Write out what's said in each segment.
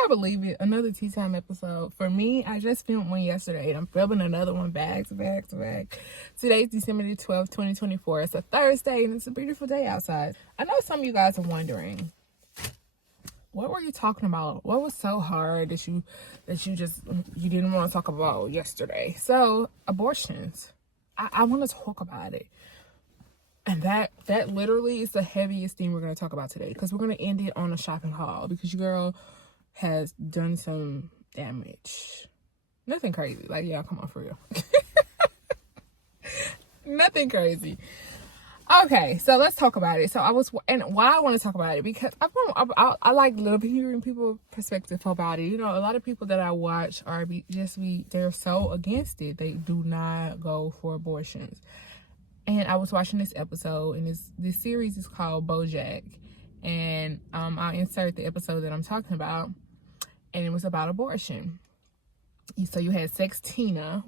y'all believe it? Another tea time episode. For me, I just filmed one yesterday and I'm filming another one back to back to back. Today's December the 12th, 2024. It's a Thursday and it's a beautiful day outside. I know some of you guys are wondering, what were you talking about? What was so hard that you didn't want to talk about yesterday? So, abortions. I want to talk about it. And that literally is the heaviest thing we're going to talk about today, because we're going to end it on a shopping haul, because your girl has done some damage. Nothing crazy. Like, yeah, come on, for real. Nothing crazy. Okay, so let's talk about it. And why I want to talk about it, because I like hearing people's perspective about it. You know, a lot of people that I watch they're so against it. They do not go for abortions. And I was watching this episode, and this series is called BoJack, and I'll insert the episode that I'm talking about, and it was about abortion. So you had Sextina,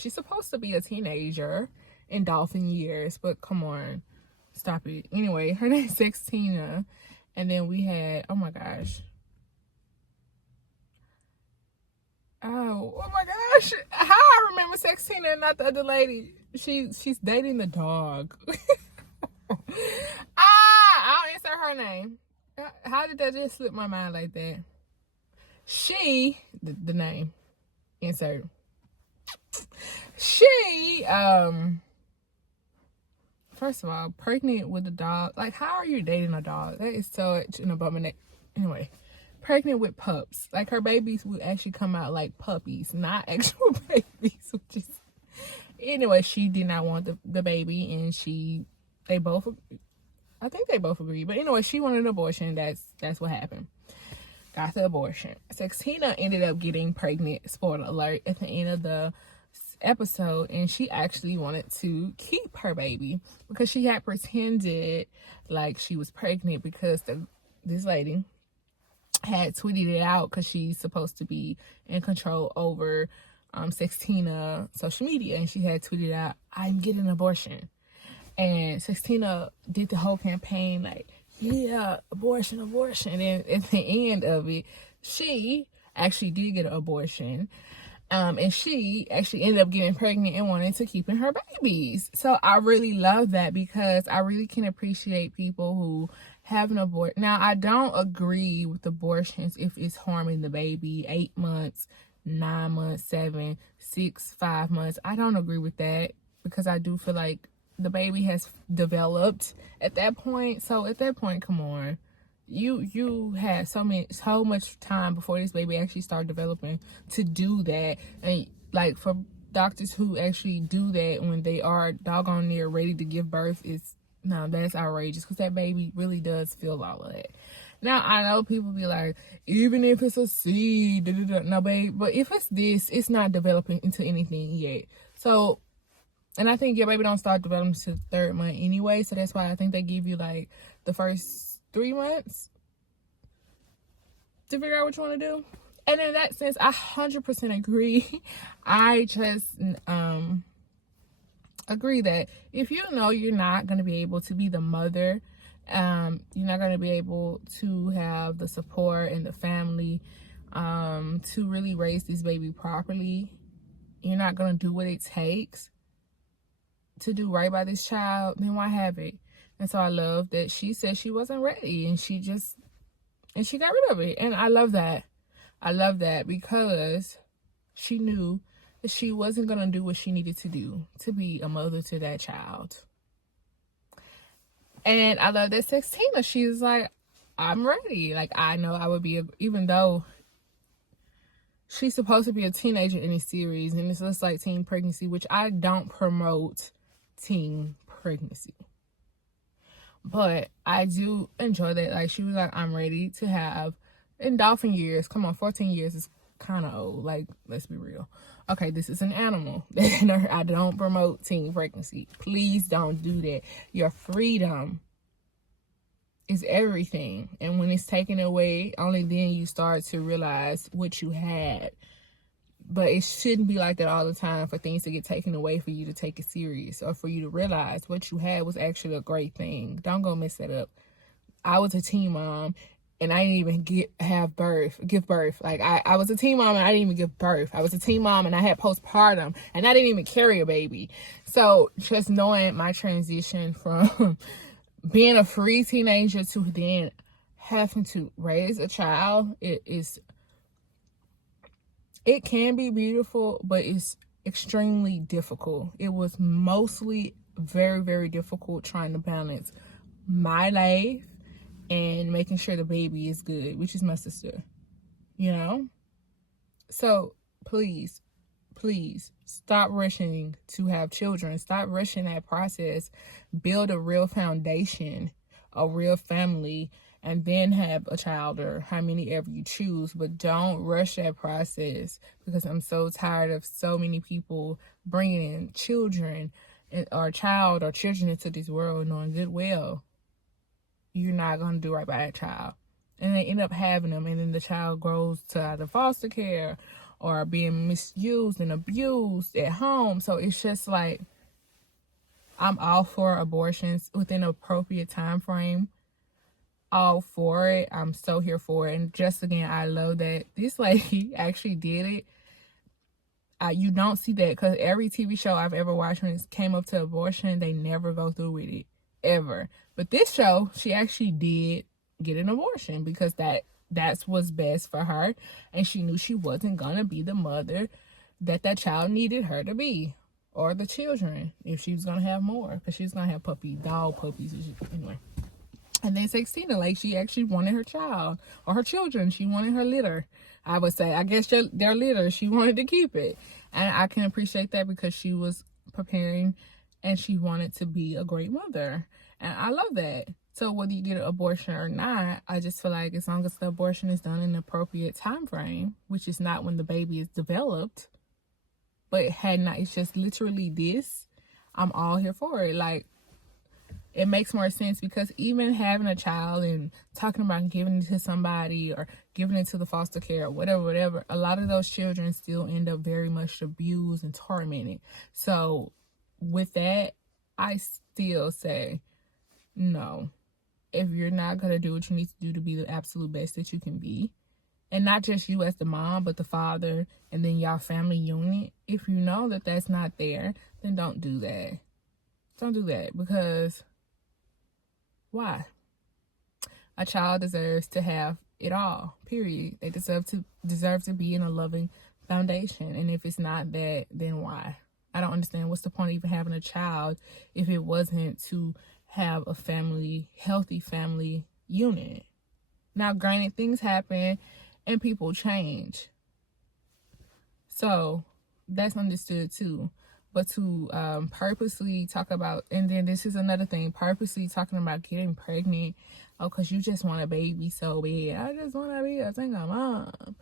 she's supposed to be a teenager in dolphin years, but come on, stop it. Anyway, her name's Sextina, and then we had, oh my gosh, how I remember Sextina and not the other lady. She's dating the dog. I'll insert her name. How did that just slip my mind like that? The name, insert. First of all, pregnant with a dog. Like, how are you dating a dog? That is such an abomination. Anyway, pregnant with pups. Like, her babies would actually come out like puppies, not actual babies. Anyway, she did not want the baby, and I think they both agreed. But anyway, she wanted an abortion. That's what happened. Got the abortion. Sextina ended up getting pregnant, spoiler alert, at the end of the episode, and she actually wanted to keep her baby because she had pretended like she was pregnant, because this lady had tweeted it out, because she's supposed to be in control over Sextina social media, and she had tweeted out, "I'm getting an abortion." And Sextina did the whole campaign like, yeah, abortion. And at the end of it, she actually did get an abortion. And she actually ended up getting pregnant and wanting to keep in her babies. So I really love that, because I really can appreciate people who have an abortion. Now, I don't agree with abortions if it's harming the baby. 8 months, 9 months, 7, 6, 5 months. I don't agree with that, because I do feel like the baby has developed at that point. So at that point, come on, you had so much time before this baby actually started developing to do that. And like, for doctors who actually do that when they are doggone near ready to give birth, that's outrageous, because that baby really does feel all of that. Now, I know people be like, even if it's a seed, no, babe, but if it's this, it's not developing into anything yet. So, and I think your baby don't start developing to the 3rd month anyway, so that's why I think they give you like the first 3 months to figure out what you want to do. And in that sense, I 100% agree. I just agree that if you know you're not going to be able to be the mother, you're not going to be able to have the support and the family to really raise this baby properly, you're not going to do what it takes to do right by this child, then why have it? And so I love that she said she wasn't ready, and she got rid of it. And I love that. I love that, because she knew that she wasn't going to do what she needed to do to be a mother to that child. And I love that Sextina, she's like, I'm ready. Like, I know I would be, even though she's supposed to be a teenager in this series, and it's just like teen pregnancy, which I don't promote teen pregnancy. But I do enjoy that. Like, she was like, I'm ready to have, in dolphin years, come on, 14 years is kind of old. Like, let's be real. Okay, this is an animal. I don't promote teen pregnancy. Please don't do that. Your freedom is everything. And when it's taken away, only then you start to realize what you had. But it shouldn't be like that all the time, for things to get taken away for you to take it serious, or for you to realize what you had was actually a great thing. Don't go mess that up. I was a teen mom, and I didn't even give birth. Like I was a teen mom and I didn't even give birth. I was a teen mom and I had postpartum and I didn't even carry a baby. So just knowing my transition from being a free teenager to then having to raise a child, it can be beautiful, but it's extremely difficult. It was mostly very, very difficult trying to balance my life and making sure the baby is good, which is my sister, you know? So please stop rushing to have children. Stop rushing that process. Build a real foundation, a real family, and then have a child or how many ever you choose. But don't rush that process, because I'm so tired of so many people bringing in children or child or children into this world knowing good well you're not going to do right by that child. And they end up having them, and then the child grows to either foster care or being misused and abused at home. So it's just like, I'm all for abortions within an appropriate time frame. All for it. I'm so here for it. And just again, I love that this lady actually did it. You don't see that, because every TV show I've ever watched, when it came up to abortion, they never go through with it. Ever. But this show, she actually did get an abortion, because that's what's best for her, and she knew she wasn't gonna be the mother that child needed her to be, or the children, if she was gonna have more, because she was gonna have dog puppies anyway. And then Sextina, like, she actually wanted her child or her children. She wanted her litter. I would say, I guess their litter, she wanted to keep it, and I can appreciate that, because she was preparing and she wanted to be a great mother. And I love that. So whether you get an abortion or not, I just feel like as long as the abortion is done in an appropriate time frame, which is not when the baby is developed, but it's just literally this, I'm all here for it. Like, it makes more sense, because even having a child and talking about giving it to somebody or giving it to the foster care or whatever, a lot of those children still end up very much abused and tormented. So with that, I still say, no, if you're not going to do what you need to do to be the absolute best that you can be, and not just you as the mom, but the father, and then y'all family unit, if you know that that's not there, then don't do that. Don't do that, because why? A child deserves to have it all, period. They deserve to be in a loving foundation, and if it's not that, then why? I don't understand. What's the point of even having a child if it wasn't to have a healthy family unit? Now, granted, things happen and people change. So that's understood too. But to purposely talk about, and then this is another thing, purposely talking about getting pregnant, because you just want a baby so bad. I just want to be a single mom,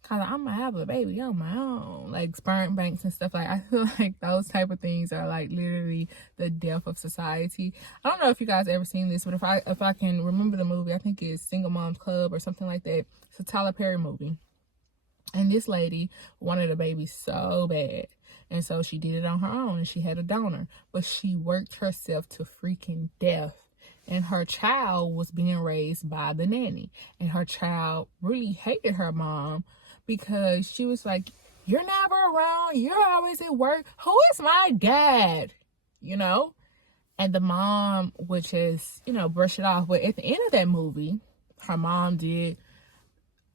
because I'm going to have a baby on my own. Like sperm banks and stuff. Like, I feel like those type of things are like literally the death of society. I don't know if you guys ever seen this, but if I can remember the movie, I think it's Single Moms Club or something like that. It's a Tyler Perry movie. And this lady wanted a baby so bad. And so she did it on her own, and she had a donor. But she worked herself to freaking death. And her child was being raised by the nanny. And her child really hated her mom, because she was like, you're never around. You're always at work. Who is my dad? You know? And the mom would just, brush it off. But at the end of that movie, her mom did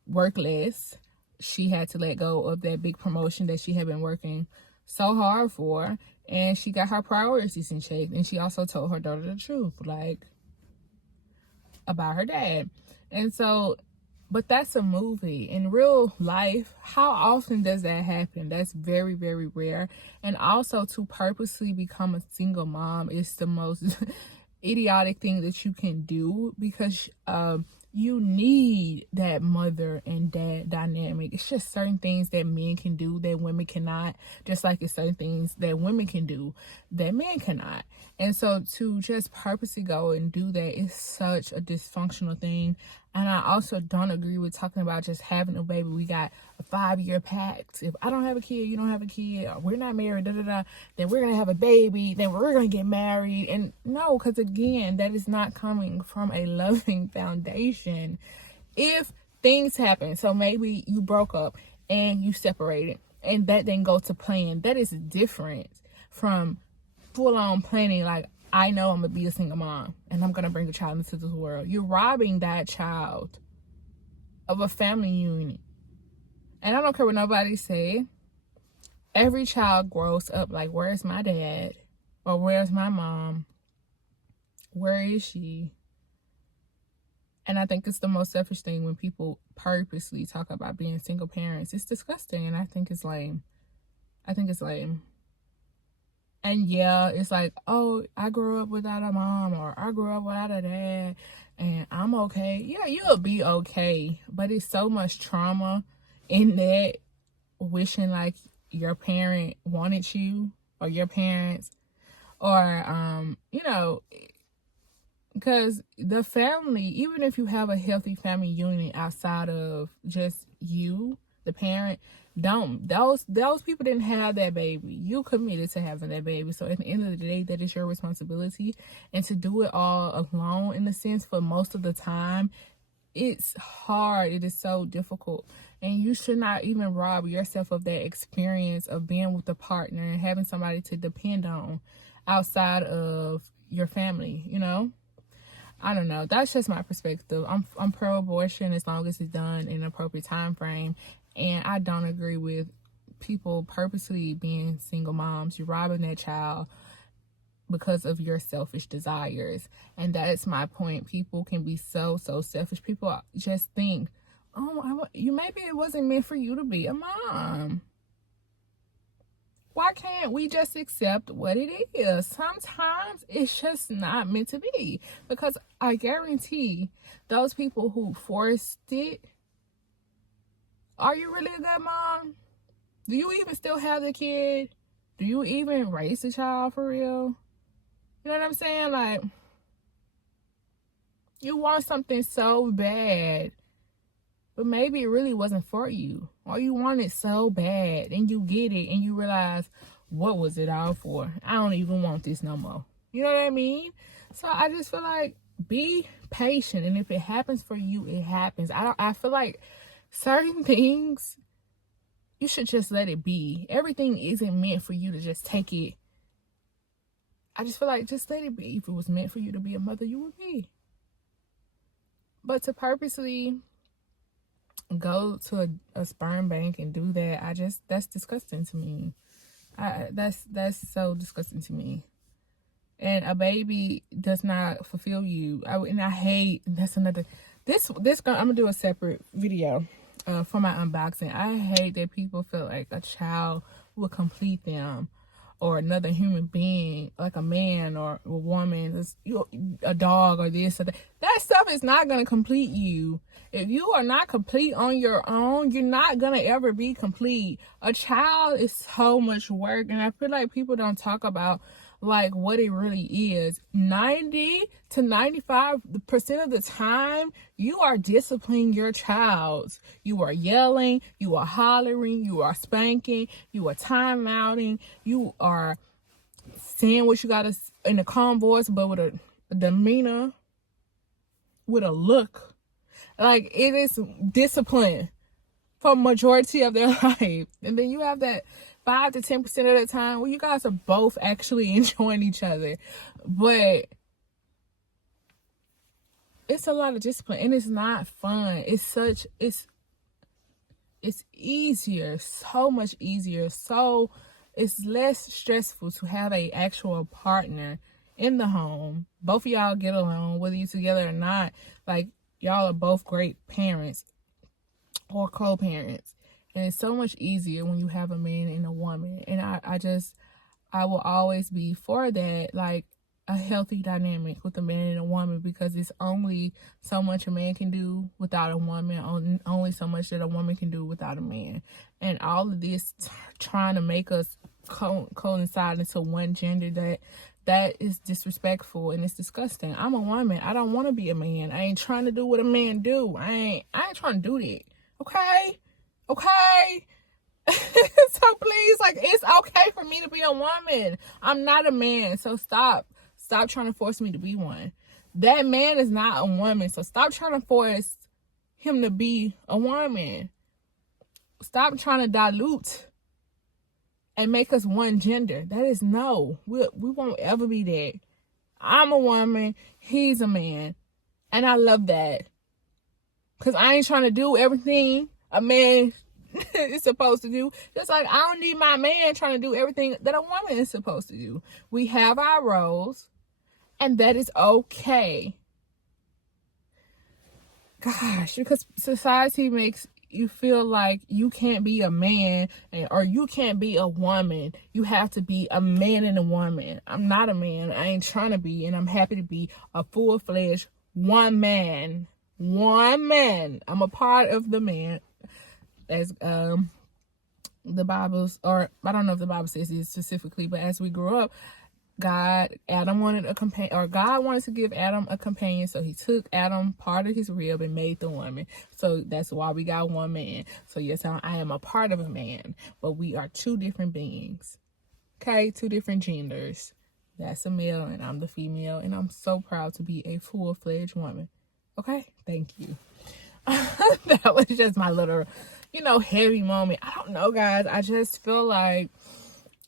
work less. She had to let go of that big promotion that she had been working so hard for, and she got her priorities in check. And she also told her daughter the truth, like, about her dad. And so, but that's a movie. In real life, how often does that happen? That's very, very rare. And also, to purposely become a single mom is the most idiotic thing that you can do, because you need that mother and dad dynamic. It's just certain things that men can do that women cannot, just like it's certain things that women can do that men cannot. And so to just purposely go and do that is such a dysfunctional thing. And I also don't agree with talking about just having a baby. We got a 5-year pact. If I don't have a kid, you don't have a kid, or we're not married, then we're going to have a baby, then we're going to get married. And no, because again, that is not coming from a loving foundation. if things happen, so maybe you broke up and you separated and that didn't go to plan, that is different from full-on planning. Like, I know I'm gonna be a single mom and I'm gonna bring a child into this world. You're robbing that child of a family unit. And I don't care what nobody say. Every child grows up like, where's my dad? Or where's my mom? Where is she? And I think it's the most selfish thing when people purposely talk about being single parents. It's disgusting, and I think it's lame. And yeah, it's like, oh, I grew up without a mom, or I grew up without a dad, and I'm okay. Yeah, you'll be okay. But it's so much trauma in that, wishing like your parent wanted you, or your parents, or, because the family, even if you have a healthy family unit outside of just you, the parent, those people didn't have that baby. You committed to having that baby. So at the end of the day, that is your responsibility. And to do it all alone, in a sense, for most of the time, it's hard. It is so difficult. And you should not even rob yourself of that experience of being with a partner and having somebody to depend on outside of your family, I don't know. That's just my perspective. I'm pro-abortion as long as it's done in an appropriate time frame. And I don't agree with people purposely being single moms. You're robbing that child because of your selfish desires. And that's my point. People can be so selfish. People just think, oh, maybe it wasn't meant for you to be a mom. Why can't we just accept what it is? Sometimes it's just not meant to be. Because I guarantee those people who forced it, are you really a good mom? Do you even still have the kid? Do you even raise the child for real? You know what I'm saying? Like, you want something so bad, but maybe it really wasn't for you. Or you want it so bad, and you get it, and you realize, what was it all for? I don't even want this no more. You know what I mean? So I just feel like, be patient, and if it happens for you, it happens. I feel like certain things, you should just let it be. Everything isn't meant for you to just take it. I just feel like, just let it be. If it was meant for you to be a mother, you would be. But to purposely go to a sperm bank and do that, that's disgusting to me. That's so disgusting to me. And a baby does not fulfill you. I hate, that's another, I'm gonna do a separate video for my unboxing. I hate that people feel like a child will complete them, or another human being, like a man or a woman, a dog or this or that. That stuff is not going to complete you. If you are not complete on your own, you're not going to ever be complete. A child is so much work, and I feel like people don't talk about like what it really is. 90 to 95% of the time, you are disciplining your child. You are yelling, you are hollering, you are spanking, you are time-outing, you are saying what you gotta in a calm voice, but with a demeanor, with a look. Like, it is discipline for majority of their life. And then you have that 5 to 10% of the time where you guys are both actually enjoying each other. But it's a lot of discipline, and it's not fun. It's easier, so much easier. So it's less stressful to have a actual partner in the home. Both of y'all get along, whether you're together or not. Like, y'all are both great parents or co-parents. And it's so much easier when you have a man and a woman. And I will always be for that, like a healthy dynamic with a man and a woman, because it's only so much a man can do without a woman, only so much that a woman can do without a man. And all of this trying to make us coincide into one gender, that is disrespectful, and it's disgusting. I'm a woman. I don't want to be a man. I ain't trying to do what a man do. I ain't trying to do that. Okay? So please, like, it's okay for me to be a woman. I'm not a man, so stop trying to force me to be one. That man is not a woman, so stop trying to force him to be a woman. Stop trying to dilute and make us one gender. That is no. We won't ever be that. I'm a woman. He's a man. And I love that. Because I ain't trying to do everything a man is supposed to do. Just like I don't need my man trying to do everything that a woman is supposed to do. We have our roles. And that is okay. Gosh, because society makes you feel like you can't be a man or you can't be a woman. You have to be a man and a woman. I'm not a man. I ain't trying to be, and I'm happy to be a full-fledged one man. One man. I'm a part of the man, as the Bible's, or I don't know if the Bible says it specifically, but as we grew up, God wanted to give Adam a companion, so he took Adam, part of his rib, and made the woman. So that's why we got one man. So yes, I am a part of a man, but we are two different beings. Okay, two different genders. That's a male and I'm the female, and I'm so proud to be a full-fledged woman. Okay, thank you. That was just my little, heavy moment. I don't know, guys. I just feel like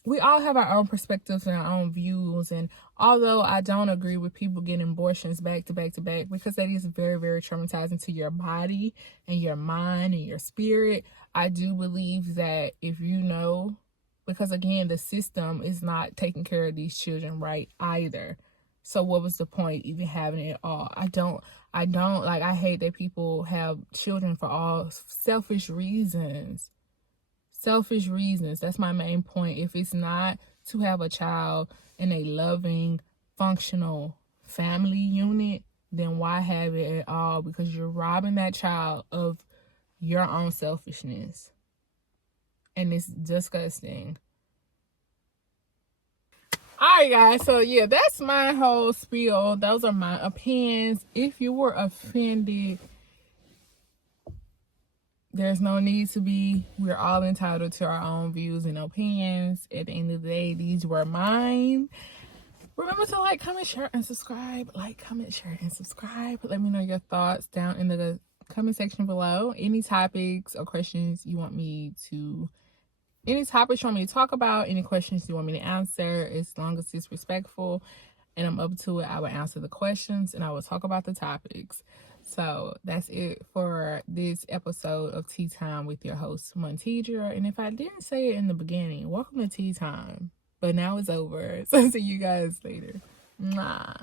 we all have our own perspectives and our own views. And although I don't agree with people getting abortions back to back to back, because that is very, very traumatizing to your body and your mind and your spirit, I do believe that if you know, because again, the system is not taking care of these children right either. So what was the point even having it all? I hate that people have children for all selfish reasons. Selfish reasons. That's my main point. If it's not to have a child in a loving, functional family unit, then why have it at all? Because you're robbing that child of your own selfishness. And it's disgusting. Alright, guys. So, yeah, that's my whole spiel. Those are my opinions. If you were offended, there's no need to be. We're all entitled to our own views and opinions. At the end of the day, these were mine. Remember to like, comment, share, and subscribe. Like, comment, share, and subscribe. Let me know your thoughts down in the comment section below. Any topics or questions you want me to... Any topics you want me to talk about, any questions you want me to answer, as long as it's respectful and I'm up to it, I will answer the questions and I will talk about the topics. So that's it for this episode of Tea Time with your host, Montedra. And if I didn't say it in the beginning, welcome to Tea Time. But now it's over. So see you guys later. Mwah.